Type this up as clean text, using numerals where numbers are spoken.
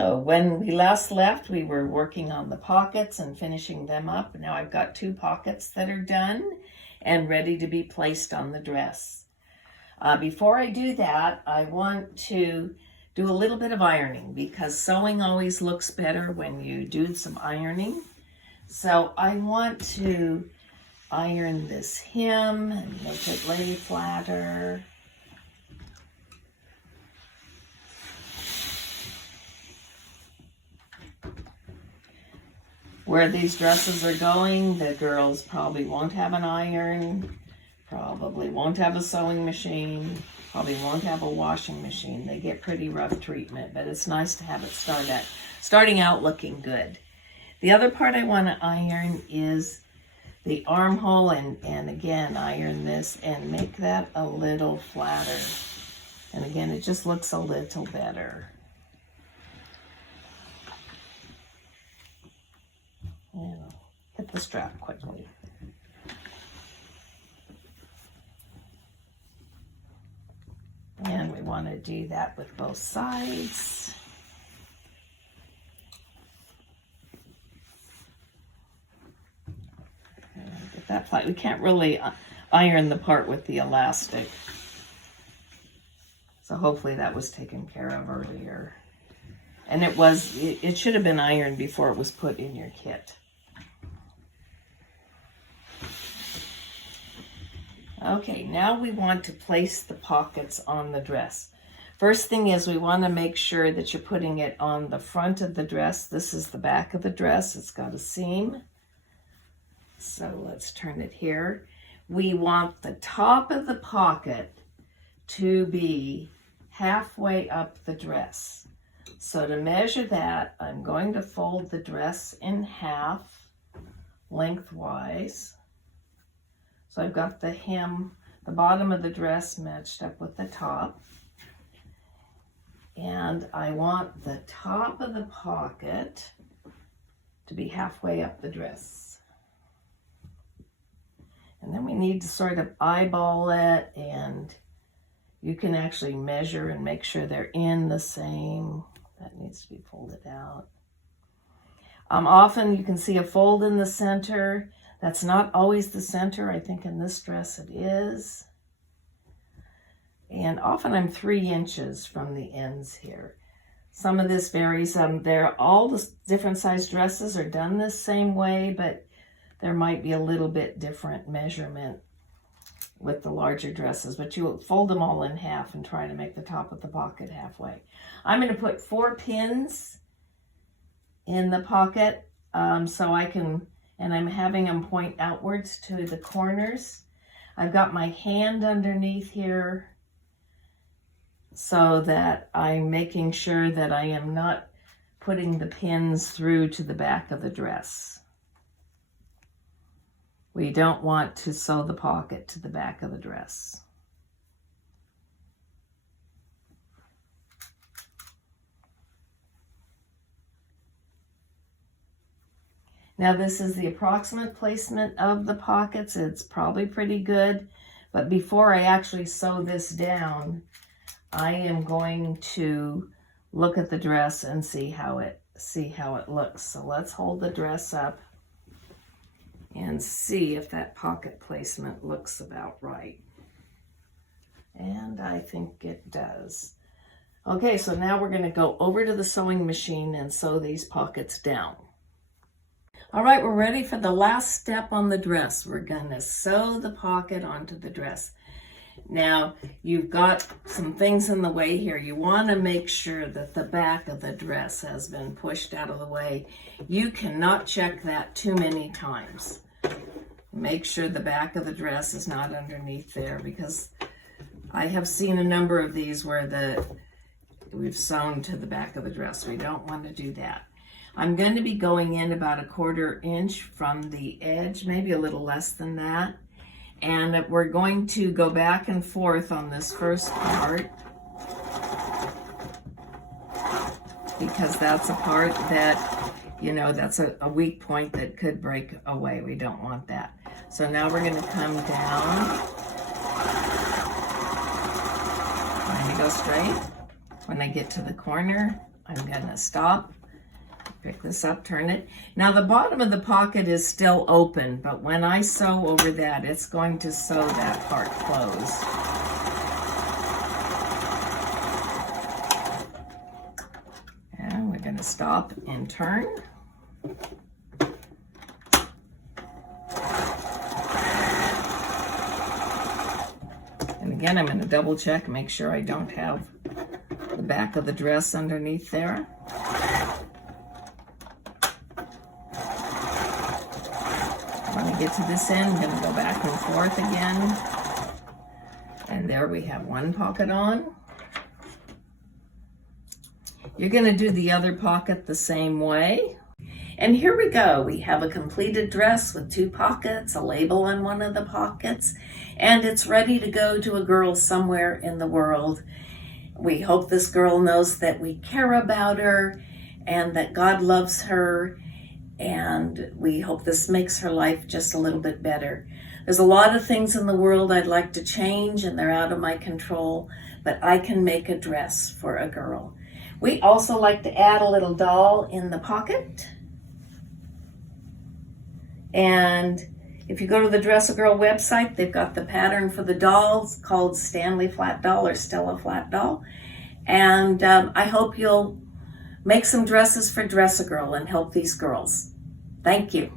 Hello. When we last left, we were working on the pockets and finishing them up. Now I've got 2 pockets that are done and ready to be placed on the dress. Before I do that, I want to do a little bit of ironing because sewing always looks better when you do some ironing. So I want to iron this hem and make it lay flatter. Where these dresses are going, the girls probably won't have an iron, probably won't have a sewing machine, probably won't have a washing machine. They get pretty rough treatment, but it's nice to have it starting out looking good. The other part I want to iron is the armhole, and again, iron this and make that a little flatter. And again, it just looks a little better. And hit the strap quickly. And we want to do that with both sides. And get that flat. We can't really iron the part with the elastic. So hopefully that was taken care of earlier. And it should have been ironed before it was put in your kit. Okay, now we want to place the pockets on the dress. First thing is we want to make sure that you're putting it on the front of the dress. This is the back of the dress. It's got a seam. So let's turn it here. We want the top of the pocket to be halfway up the dress. So to measure that, I'm going to fold the dress in half lengthwise. So I've got the hem, the bottom of the dress matched up with the top. And I want the top of the pocket to be halfway up the dress. And then we need to sort of eyeball it, and you can actually measure and make sure they're in the same. That needs to be folded out. Often you can see a fold in the center. That's not always the center. I think in this dress it is. And often I'm 3 inches from the ends here. Some of this varies. All the different size dresses are done this same way, but there might be a little bit different measurement with the larger dresses, but you fold them all in half and try to make the top of the pocket halfway. I'm going to put 4 pins in the pocket so I can, and I'm having them point outwards to the corners. I've got my hand underneath here so that I'm making sure that I am not putting the pins through to the back of the dress. We don't want to sew the pocket to the back of the dress. Now this is the approximate placement of the pockets. It's probably pretty good, but before I actually sew this down, I am going to look at the dress and see how it looks. So let's hold the dress up and see if that pocket placement looks about right. And I think it does. Okay, so now we're going to go over to the sewing machine and sew these pockets down. All right, we're ready for the last step on the dress. We're going to sew the pocket onto the dress. Now, you've got some things in the way here. You want to make sure that the back of the dress has been pushed out of the way. You cannot check that too many times. Make sure the back of the dress is not underneath there, because I have seen a number of these where we've sewn to the back of the dress. We don't want to do that. I'm going to be going in about 1/4 inch from the edge, maybe a little less than that. And we're going to go back and forth on this first part, because that's a part that, that's a weak point that could break away. We don't want that. So now we're going to come down. Trying to go straight. When I get to the corner, I'm gonna stop, pick this up, turn it. Now the bottom of the pocket is still open, but when I sew over that, it's going to sew that part closed. And we're gonna stop and turn. And again, I'm going to double check, make sure I don't have the back of the dress underneath there. When I get to this end, I'm going to go back and forth again. And there we have one pocket on. You're going to do the other pocket the same way. And here we go. We have a completed dress with 2 pockets, a label on one of the pockets, and it's ready to go to a girl somewhere in the world. We hope this girl knows that we care about her and that God loves her, and we hope this makes her life just a little bit better. There's a lot of things in the world I'd like to change, and they're out of my control, but I can make a dress for a girl. We also like to add a little doll in the pocket. And if you go to the Dress a Girl website, they've got the pattern for the dolls called Stanley Flat Doll or Stella Flat Doll. And I hope you'll make some dresses for Dress a Girl and help these girls. Thank you.